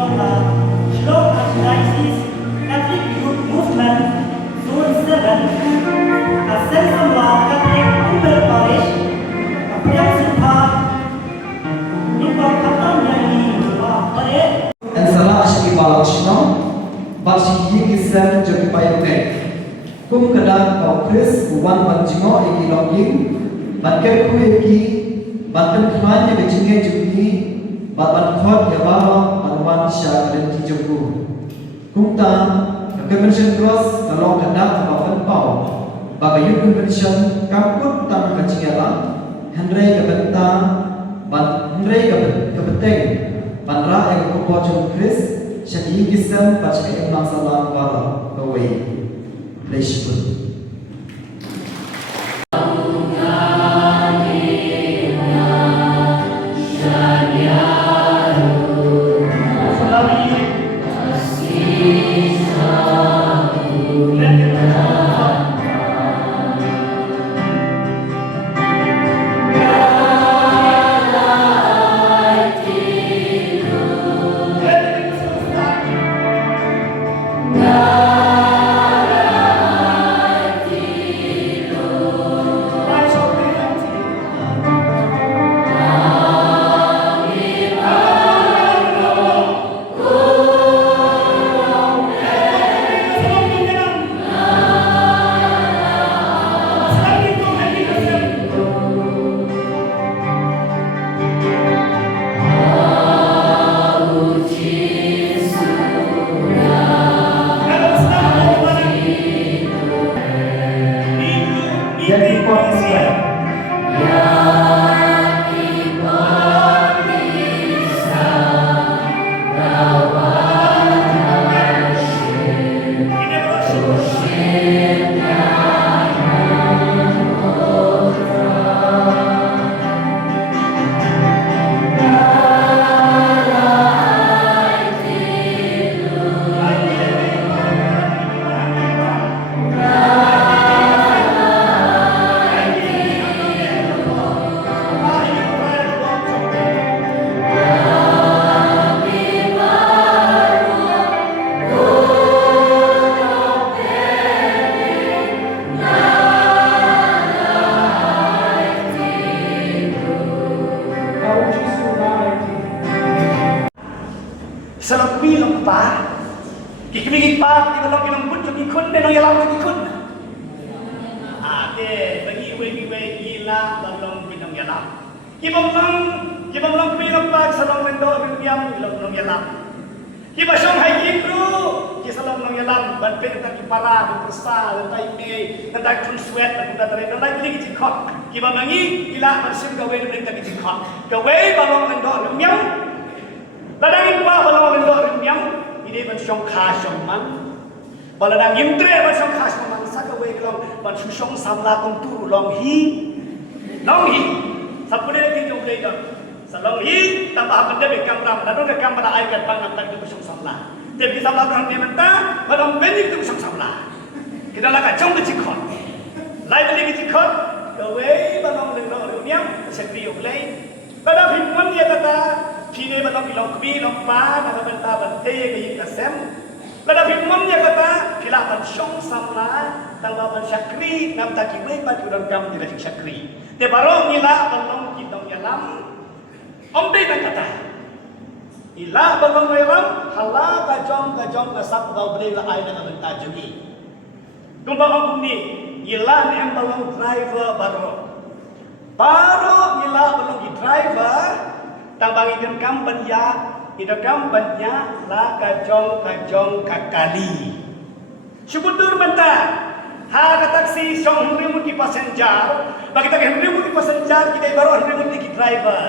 Jongka, organizes Catholic Youth Movement Zone VII, a sense-of-law Catholic Umbir Parish, a principal, Mynta Ka Sngi Ka. And salah syaki balak shino, bakshi kisah jadi payungan. Kum kadang kau Chris buan banjingo eki longging, banker ku eki, banten kemanya bejinge jugi, ban khot ya bawa banwan syar dan kijungku. Kum ta convention cross kalau kadang bawa pau, bagai youth convention kamput tan kajingela, Henry kebenta, ban Henry kebeteng, ban ra yang kupo jong Chris, syaki kisah baca yang salah bawa kawai. Leishpun. Salam bilang pa, kikimigig pa, di ba lang ilambut yung ikon, denong yalang yung ikon. Ate, bagi-iwe-iwe, ila, balong pinong yalang. Ibang lang pinong pa, salam rendo, riniyam, ilang pinong yalang. Iba siyang haikipro, kisalam ng yalang, banpin at kipara, berpersa, lantay may, nanday konswet, nagpunta rin, nanday piling itikok. Iba mangi, ila, mansim gawin, nanday itikok. Gawin, balong rendo, riniyam, ladang pa balong rendo riniyam, ini ban Jongka man. Baladang imtre ban Jongka man sa gawin long ban susong samla kong turu long hi. Sapune ti jong dai dong. Sa long hi tambah benda be kamera, dadong ke kamera ai kat bang nampak tu susong samla. Jadi samla kan dia menta, balong benik tu susong samla. Kita lah kacang ke cikot. Lai beli ke cikot, gawin balong rendo riniyam, sekriuk lai. Pada himman dia kata kini balong ilong kbi long pa na benta bante ke SACYM. Lada himman dia kata kila ban syong samla tangba ban syakri nam takiwe ban udang kam tidak syakri. Te barong ila balong kitong yalam. Omde dan kata ila balong yalam hala kajong kasap bau beli la ai na benta jugi. Kumbang ni ila ni balong driver Baro ila balong driver tambang idam banyak la kajong kakali. Syukur menta ha taksi song rimu ki passenger bagi tak rimu ki passenger kita baru rimu ki driver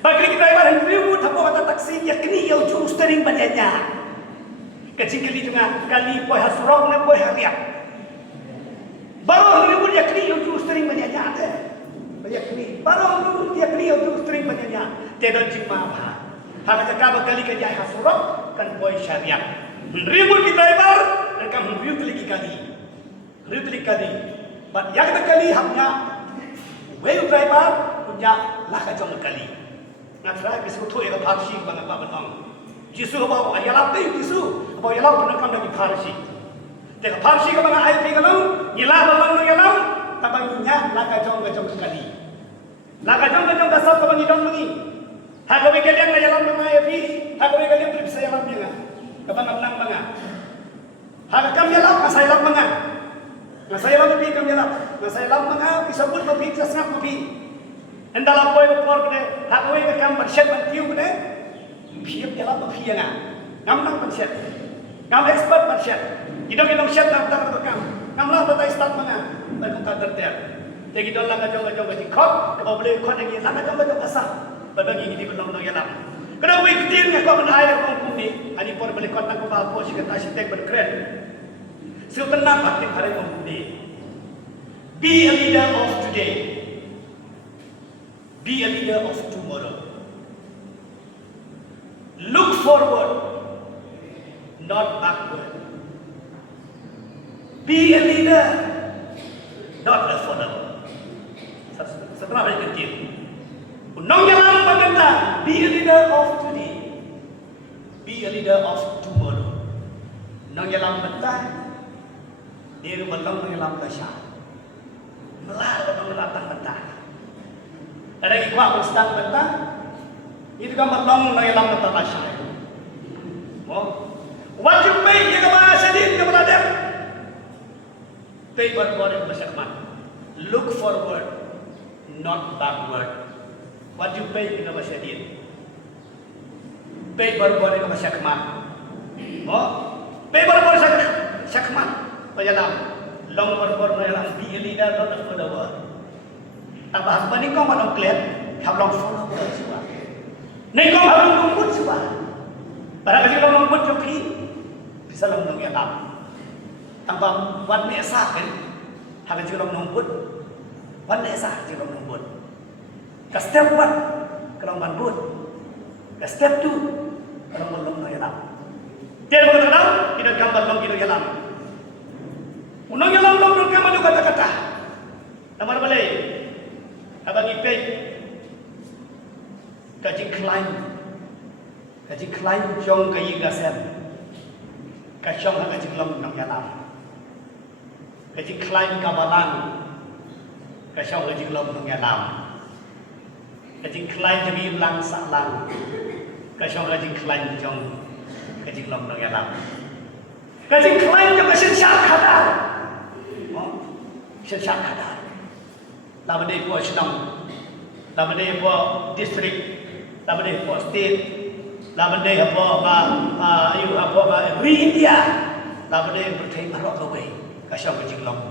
bagi ki driver rimu thapo kata taksi yakni yo jurus steering banyaknya kecil kali juga kali poi hasrok na poi hariak baru rimu yakni yo jurus steering banyaknya ada yakni baru rimu yakni yo jurus steering banyaknya tidak cuma apa hanya cakap kali kerja hasrok kan poi syariat ribu ki driver rekam ribu kali but yang kali hamnya weu driver punya lah kacang kali natra kisah tu era parsi bang apa benong Jisu apa ayalah ting Jisu apa ayalah penakam dari Parish. Teka Parish ka mga Aiti kalau nila balang yalam tabangnya laka jong sekali. Laka jong kasal ka bangidon mangi. Hagawi kalian na yalam mga Aiti, hagawi kalian trip sa yalam nga. Kabang nang mga. Hagakam yalam kasaylam mga. Nasaylam mabi kam yalam. Nasaylam mga isabut mabi kasnak mabi. Endala boy por kene hagawi ka kam bershet bantiu kene. Piap yalam mabi nga. Ngam nang bershet. Ngam expert bershet. Idong shet nak tar to kam. Ngam lah batai start mga. Bagong kadar ter. Jadi dol lang jong khot, ko boleh khot lagi lang jong asah. Babagi ini belum nang yalam. Kena wiktin nga ko ban air kong kumi, ani por boleh khot nang ko ba po sikat arsitek pynkhreh. Sil tenang bakti hari kong kumi. Be a leader of today. Be a leader of tomorrow. Look forward, not backward. Be a leader, not a follower. Setelah balik kecil, unang yalam bynta, be a leader of today, be a leader of tomorrow. Unang yalam bynta, dia belum yalam kasar, melah belum latang bynta. Ada ikhwan bersedang bynta, itu kan belum yalam bynta kasar. Wajib baik jika bahasa din kepada dia. Pay forward masyarakat. Look forward, not backward. What you pay in masyarakat. Pay forward in masyarakat. Pay forward masyarakat. Payalam. Long forward payalam. Be a leader, not a follower. Tambah apa ni kau malam klet? Hablong follower semua. Ni kau hablong lumput semua. Barangkali kalau lumput joki bisa lumput yang tam. Tambah wan nesa kan, harga juga nombor, wan nesa juga nombor. Ke step 1 kalau nombor, ke step 2 kalau nombor yalam. Dia berkata, kita gambar nombor kita yalam. Unang yalam nombor kamu tu kata-kata. Nama balik, abang ipek, Kajing jong Kajing snem, kacang Kajing nombor yalam. Kajing Kaban, kacang Kajing lom nong yalam. Kajing jadi lang salang, kacang Kajing jong Kajing lom nong yalam. Kajing juga sensyak kadar, sensyak kadar. Lama deh po senang, lama deh po distrik, lama deh po state, lama deh po India, lama deh bertemu Marok away. Kacang Kajing lom